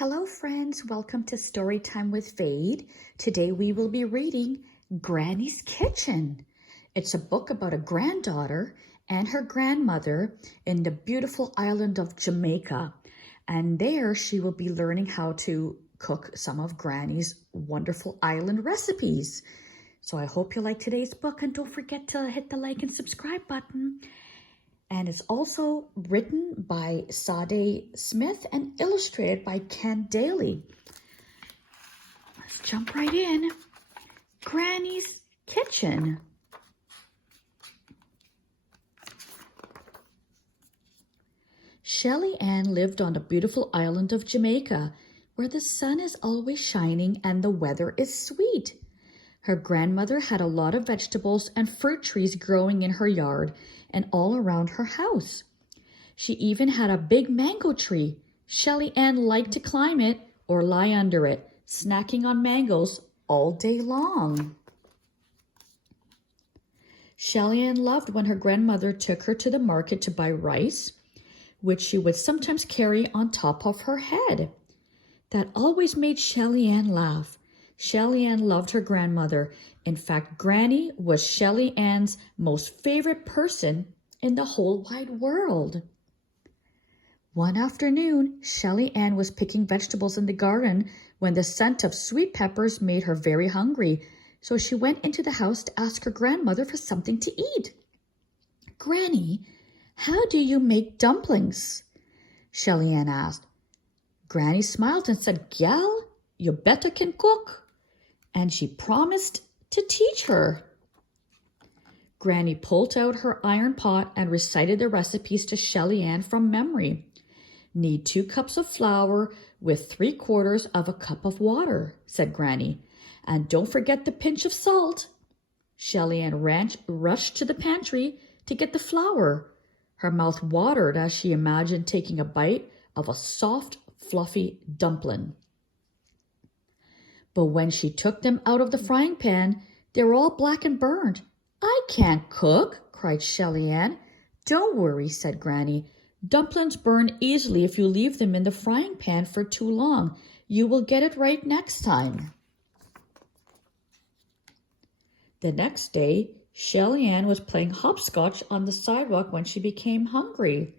Hello friends, welcome to Storytime with Vade. Today we will be reading Granny's Kitchen. It's a book about a granddaughter and her grandmother in the beautiful island of Jamaica. And there she will be learning how to cook some of Granny's wonderful island recipes. So I hope you like today's book, and don't forget to hit the like and subscribe button. And it's also written by Sade Smith and illustrated by Daley. Let's jump right in. Granny's Kitchen. Shelly-Ann lived on the beautiful island of Jamaica, where the sun is always shining and the weather is sweet. Her grandmother had a lot of vegetables and fruit trees growing in her yard and all around her house. She even had a big mango tree. Shelly-Ann liked to climb it or lie under it, snacking on mangoes all day long. Shelly-Ann loved when her grandmother took her to the market to buy rice, which she would sometimes carry on top of her head. That always made Shelly-Ann laugh. Shelly-Ann loved her grandmother. In fact, Granny was Shelly-Ann's most favorite person in the whole wide world. One afternoon, Shelly-Ann was picking vegetables in the garden when the scent of sweet peppers made her very hungry, so she went into the house to ask her grandmother for something to eat. "Granny, how do you make dumplings?" Shelly-Ann asked. Granny smiled and said, "Gyal, you betta can cook." And she promised to teach her. Granny pulled out her iron pot and recited the recipes to Shelly-Ann from memory. "Need 2 cups of flour with 3/4 of a cup of water," said Granny. "And don't forget the pinch of salt." Shelly-Ann rushed to the pantry to get the flour. Her mouth watered as she imagined taking a bite of a soft, fluffy dumpling. But when she took them out of the frying pan, they were all black and burned. "I can't cook," cried Shelly-Ann. "Don't worry," said Granny. "Dumplings burn easily if you leave them in the frying pan for too long. You will get it right next time." The next day, Shelly-Ann was playing hopscotch on the sidewalk when she became hungry.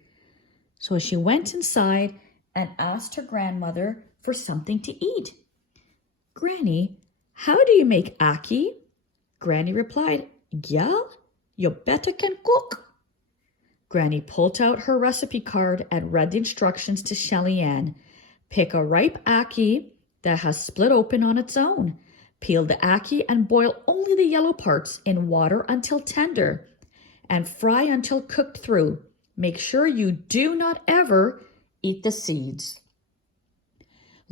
So she went inside and asked her grandmother for something to eat. "Granny, how do you make ackee?" Granny replied, "Gyal, you betta can cook." Granny pulled out her recipe card and read the instructions to Shelly-Ann. "Pick a ripe ackee that has split open on its own. Peel the ackee and boil only the yellow parts in water until tender, and fry until cooked through. Make sure you do not ever eat the seeds."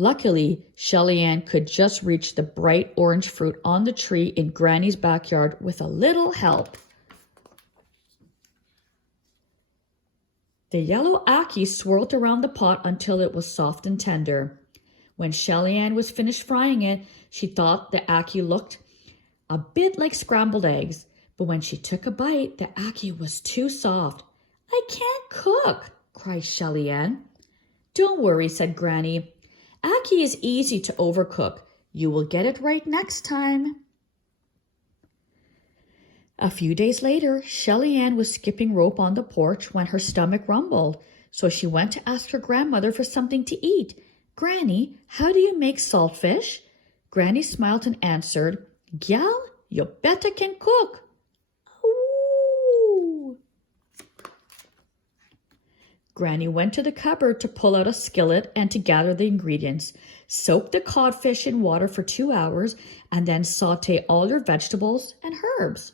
Luckily, Shelly-Ann could just reach the bright orange fruit on the tree in Granny's backyard with a little help. The yellow ackee swirled around the pot until it was soft and tender. When Shelly-Ann was finished frying it, she thought the ackee looked a bit like scrambled eggs, but when she took a bite, the ackee was too soft. "I can't cook," cried Shelly-Ann. "Don't worry," said Granny. "Ackee is easy to overcook. You will get it right next time." A few days later, Shelly-Ann was skipping rope on the porch when her stomach rumbled, so she went to ask her grandmother for something to eat. "Granny, how do you make saltfish?" Granny smiled and answered, "Gyal, you betta can cook." Ooh. Granny went to the cupboard to pull out a skillet and to gather the ingredients. Soak the codfish in water for 2 hours and then saute all your vegetables and herbs.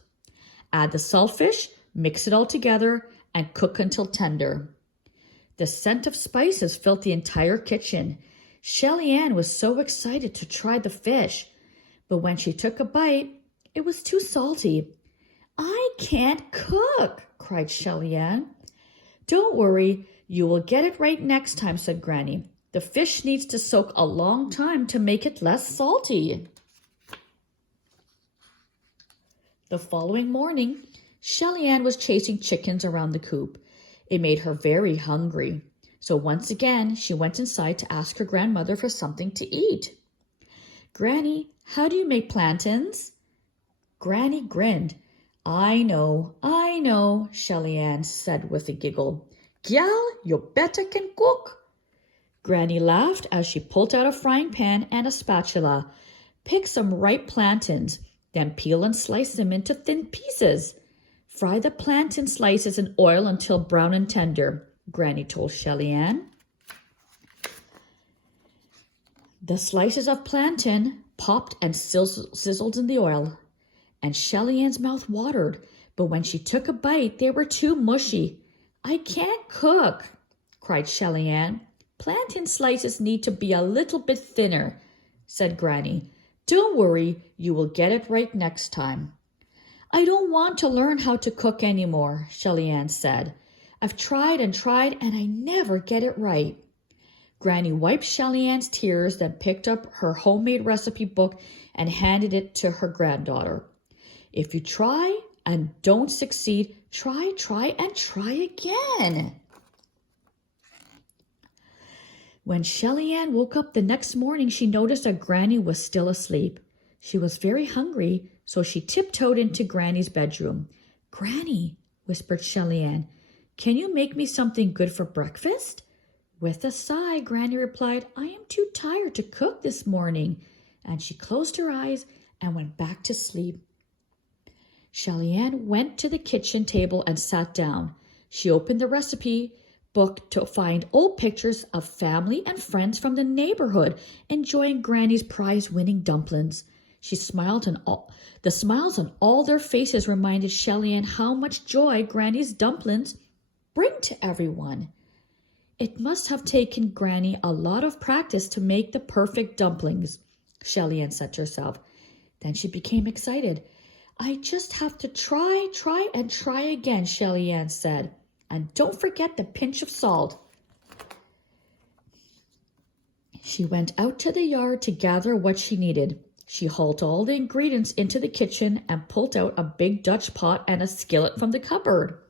Add the saltfish, mix it all together, and cook until tender. The scent of spices filled the entire kitchen. Shelly-Ann was so excited to try the fish, but when she took a bite, it was too salty. "I can't cook," cried Shelly-Ann. "Don't worry, you will get it right next time," said Granny. "The fish needs to soak a long time to make it less salty." The following morning, Shelly-Ann was chasing chickens around the coop. It made her very hungry. So once again, she went inside to ask her grandmother for something to eat. "Granny, how do you make plantains?" Granny grinned. I know, Shelly-Ann said with a giggle. "Gyal, you betta can cook." Granny laughed as she pulled out a frying pan and a spatula. "Pick some ripe plantains, then peel and slice them into thin pieces. Fry the plantain slices in oil until brown and tender," Granny told Shelly-Ann. The slices of plantain popped and sizzled in the oil, and Shelly-Ann's mouth watered, but when she took a bite, they were too mushy. "I can't cook," cried Shelly-Ann. "Plantain slices need to be a little bit thinner," said Granny. "Don't worry, you will get it right next time." "I don't want to learn how to cook anymore," Shelly-Ann said. "I've tried and I never get it right." Granny wiped Shelly-Ann's tears, then picked up her homemade recipe book and handed it to her granddaughter. "If you try and don't succeed, try and try again." When Shelly-Ann woke up the next morning, she noticed that Granny was still asleep. She was very hungry, so she tiptoed into Granny's bedroom. "Granny," whispered Shelly-Ann, "can you make me something good for breakfast?" With a sigh, Granny replied, "I am too tired to cook this morning." And she closed her eyes and went back to sleep. Shelly-Ann went to the kitchen table and sat down. She opened the recipe book to find old pictures of family and friends from the neighborhood enjoying Granny's prize-winning dumplings. She smiled, and the smiles on all their faces reminded Shelly-Ann how much joy Granny's dumplings bring to everyone. It must have taken Granny a lot of practice to make the perfect dumplings, Shelly-Ann said to herself. Then she became excited. "I just have to try and try again," Shelly-Ann said. "And don't forget the pinch of salt." She went out to the yard to gather what she needed. She hauled all the ingredients into the kitchen and pulled out a big Dutch pot and a skillet from the cupboard.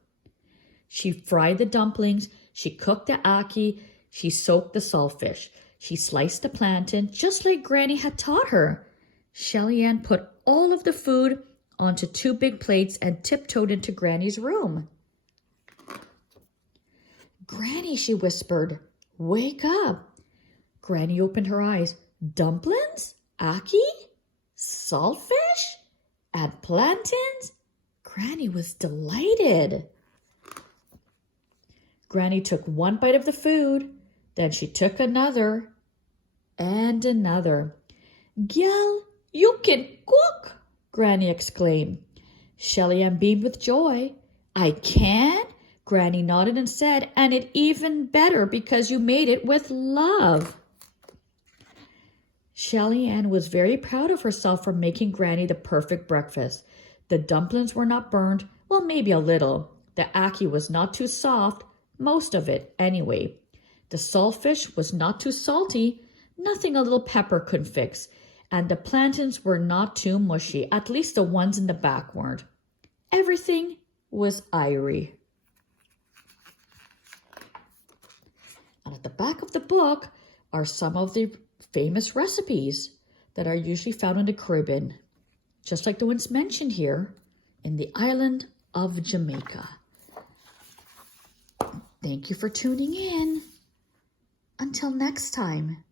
She fried the dumplings, she cooked the ackee, she soaked the saltfish. She sliced the plantain just like Granny had taught her. Shelly-Ann put all of the food onto 2 big plates and tiptoed into Granny's room. "Granny," she whispered, "wake up." Granny opened her eyes. "Dumplings? Ackee? Saltfish? And plantains?" Granny was delighted. Granny took one bite of the food, then she took another and another. "Gyal, you can cook!" Granny exclaimed. Shelly-Ann beamed with joy. "I can?" Granny nodded and said, "and it even better because you made it with love." Shelly-Ann was very proud of herself for making Granny the perfect breakfast. The dumplings were not burned, well, maybe a little. The ackee was not too soft, most of it anyway. The saltfish was not too salty, nothing a little pepper couldn't fix. And the plantains were not too mushy, at least the ones in the back weren't. Everything was irie. And at the back of the book are some of the famous recipes that are usually found in the Caribbean, just like the ones mentioned here in the island of Jamaica. Thank you for tuning in. Until next time.